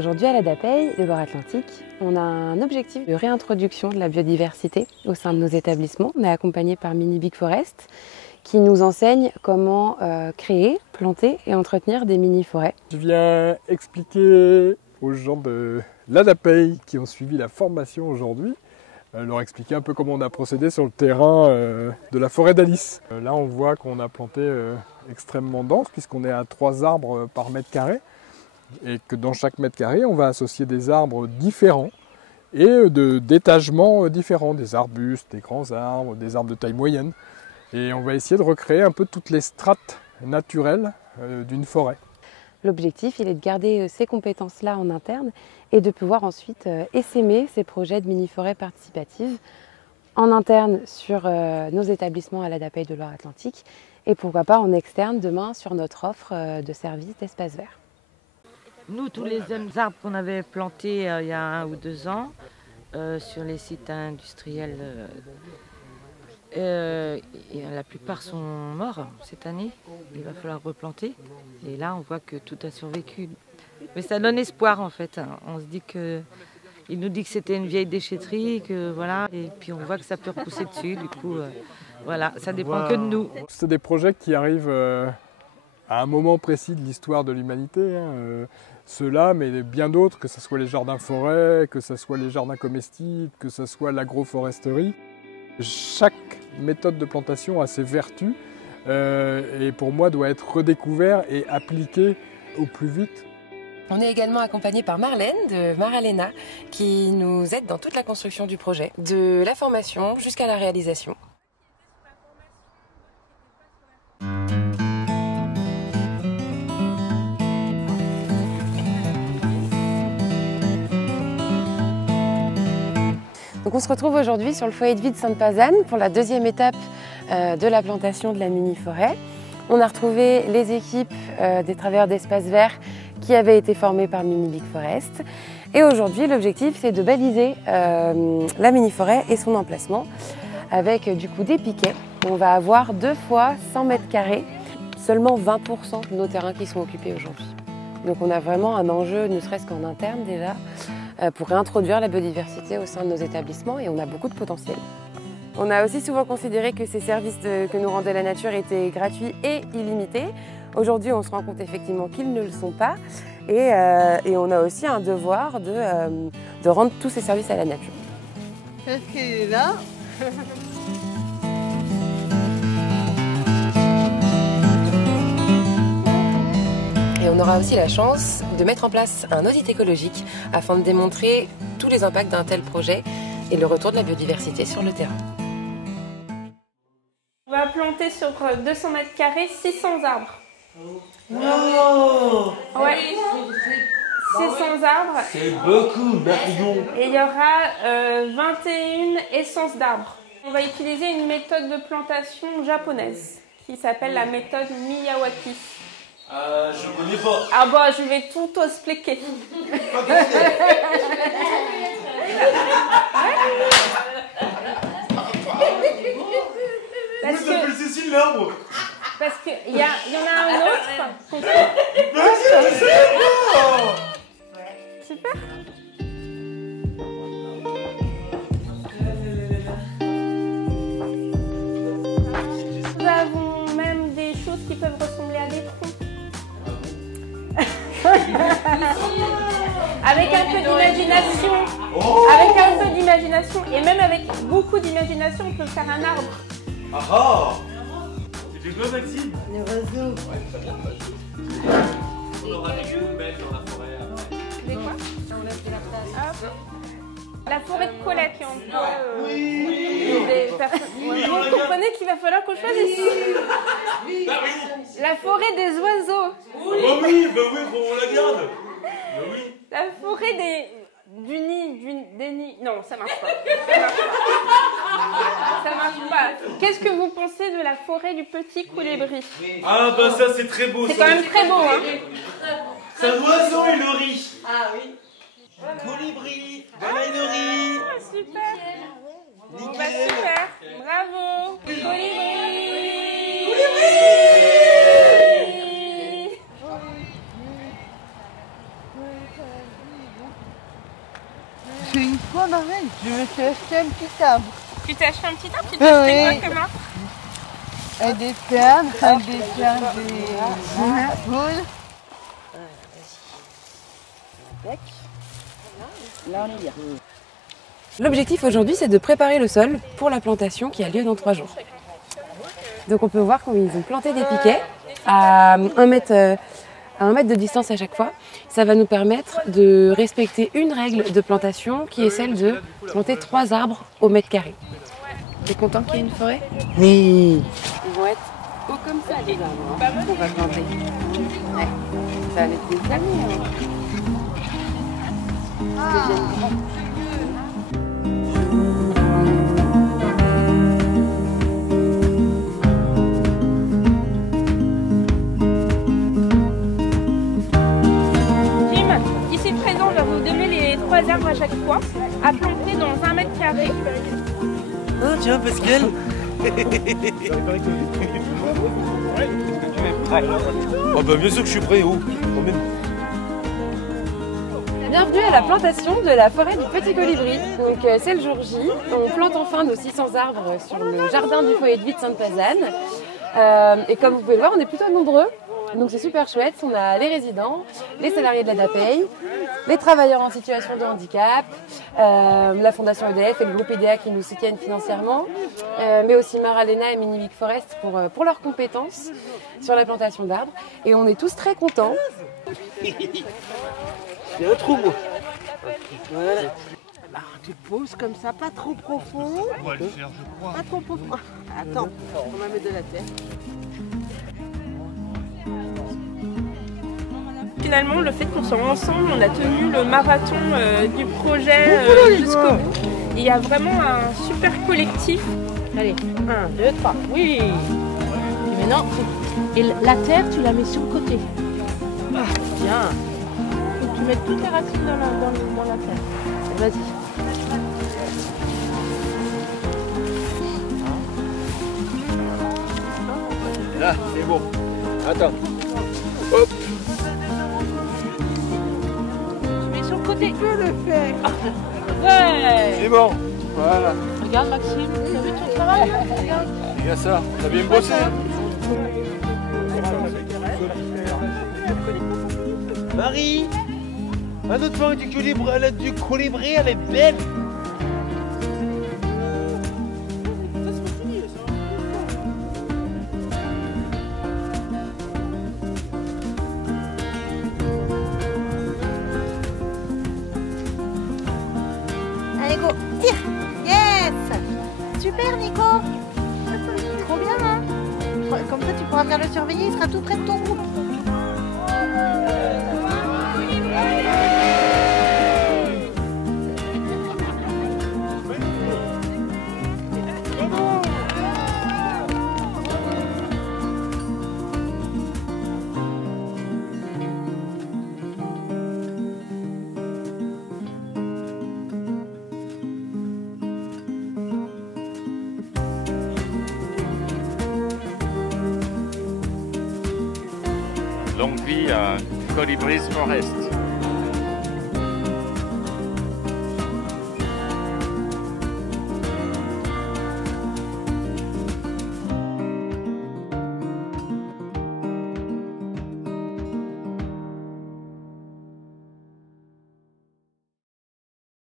Aujourd'hui à la DAPEI de Loire-Atlantique, on a un objectif de réintroduction de la biodiversité au sein de nos établissements. On est accompagné par Mini Big Forest qui nous enseigne comment créer, planter et entretenir des mini-forêts. Je viens expliquer aux gens de la DAPEI qui ont suivi la formation aujourd'hui, leur expliquer un peu comment on a procédé sur le terrain de la forêt d'Alice. Là on voit qu'on a planté extrêmement dense puisqu'on est à 3 arbres par mètre carré et que dans chaque mètre carré on va associer des arbres différents et d'étagements différents, des arbustes, des grands arbres, des arbres de taille moyenne. Et on va essayer de recréer un peu toutes les strates naturelles d'une forêt. L'objectif, il est de garder ces compétences-là en interne et de pouvoir ensuite essaimer ces projets de mini-forêts participatives en interne sur nos établissements à la DAPEI de Loire-Atlantique et pourquoi pas en externe demain sur notre offre de services d'espaces verts. Nous, tous les arbres qu'on avait plantés il y a 1 ou 2 ans sur les sites industriels, la plupart sont morts cette année. Il va falloir replanter. Et là, on voit que tout a survécu. Mais ça donne espoir en fait. On se dit que, il nous dit que c'était une vieille déchetterie, que voilà. Et puis on voit que ça peut repousser dessus. Du coup, voilà, ça dépend que de nous. C'est des projets qui arrivent à un moment précis de l'histoire de l'humanité. Ceux-là, mais bien d'autres, que ce soit les jardins-forêts, que ce soit les jardins comestibles, que ce soit l'agroforesterie. Chaque méthode de plantation a ses vertus et pour moi doit être redécouvert et appliqué au plus vite. On est également accompagné par Marlène de Maralena qui nous aide dans toute la construction du projet, de la formation jusqu'à la réalisation. Donc on se retrouve aujourd'hui sur le foyer de vie de Sainte-Pazanne pour la 2e étape de la plantation de la mini-forêt. On a retrouvé les équipes des travailleurs d'espaces verts qui avaient été formés par Mini Big Forest. Et aujourd'hui, l'objectif, c'est de baliser la mini-forêt et son emplacement avec du coup des piquets. On va avoir 2 fois 100 mètres carrés, seulement 20% de nos terrains qui sont occupés aujourd'hui. Donc on a vraiment un enjeu, ne serait-ce qu'en interne déjà, pour réintroduire la biodiversité au sein de nos établissements et on a beaucoup de potentiel. On a aussi souvent considéré que ces services que nous rendait la nature étaient gratuits et illimités. Aujourd'hui, on se rend compte effectivement qu'ils ne le sont pas et on a aussi un devoir de rendre tous ces services à la nature. Est-ce qu'il est là? Et on aura aussi la chance de mettre en place un audit écologique afin de démontrer tous les impacts d'un tel projet et le retour de la biodiversité sur le terrain. On va planter sur 200 mètres carrés 600 arbres. Non. Ouais. 600 arbres. C'est beaucoup, Marion. Et il y aura 21 essences d'arbres. On va utiliser une méthode de plantation japonaise qui s'appelle la méthode Miyawaki. Je connais pas. Ah bah je vais tout expliquer. Vous s'appelle Cécile l'arbre. Parce qu'il y en a un autre. Super. Nous avons même des choses qui peuvent ressembler à des troncs. Avec un peu d'imagination, avec un peu d'imagination et même avec beaucoup d'imagination, on peut faire un arbre. Ah ah. C'est quoi, Maxime? Les oiseaux. On aura des poubelles dans la forêt après. Des quoi? Hop. La forêt de Colette qui est en train des personnes. Vous comprenez qu'il va falloir qu'on choisisse. La forêt des oiseaux. Bah oui, on la garde. Bah oui. La forêt des nids. Non, ça marche pas. Ça marche pas. Qu'est-ce que vous pensez de la forêt du petit colibri? Ah bah ça c'est très beau. C'est quand même très beau, hein. C'est un oiseau et le riz. Ah oui. Colibri, voilà une riz. Ah, super. Bon, bah, super. Bravo. Colibri. fait une fois, Marlène, je me suis acheté un petit arbre. Tu t'es acheté un petit arbre? Tu t'es acheté quoi comme arbre? Des perles, des poules. Là, on est bien. L'objectif aujourd'hui, c'est de préparer le sol pour la plantation qui a lieu dans 3 jours. Donc on peut voir qu'ils ont planté des piquets à 1 mètre de distance à chaque fois. Ça va nous permettre de respecter une règle de plantation qui est celle de planter 3 arbres au mètre carré. T'es content qu'il y ait une forêt? Oui. Ils vont être hauts comme ça, les arbres, qu'on va planter. Ouais. Ça va être des familles. Ils deviennent grands. Ici présent, on va vous donner les 3 arbres à chaque fois, à planter dans 1 mètre carré. Ah tiens, Pascal. Oh bah bien sûr que je suis prêt, oh, quand même. Bienvenue à la plantation de la forêt du Petit Colibri. Donc c'est le jour J. On plante enfin nos 600 arbres sur le jardin du foyer de vie de Sainte-Pazanne. Et comme vous pouvez le voir, on est plutôt nombreux. Donc c'est super chouette. On a les résidents, les salariés de l'ADAPEI, les travailleurs en situation de handicap, la Fondation EDF et le groupe IDEA qui nous soutiennent financièrement, mais aussi Maralena et Minivic Forest pour leurs compétences sur la plantation d'arbres. Et on est tous très contents. Il y a un trou, moi. Voilà. Alors, tu poses comme ça, pas trop profond. On va le faire, je crois. Pas trop profond. Attends, on va mettre de la terre. Finalement, le fait qu'on soit ensemble, on a tenu le marathon du projet jusqu'au bout. Il y a vraiment un super collectif. Allez, 1, 2, 3, oui. Et maintenant, et la terre, tu la mets sur le côté. Ah, bien. Faut que tu mettes toutes les racines dans la terre. Vas-y. Là, c'est bon. Attends. Hop. Tu mets sur le côté. Tu peux le faire. Ouais. C'est bon. Voilà. Regarde Maxime, t'as vu ton travail? Regarde. Regarde ça, t'as bien bossé. Marie, un autre forêt du colibri, elle est belle. Allez, go, tire. Yes. Super, Nico. Trop bien, hein? Comme ça, tu pourras venir le surveiller, il sera tout près de ton groupe. Longue vie à Colibris Forest.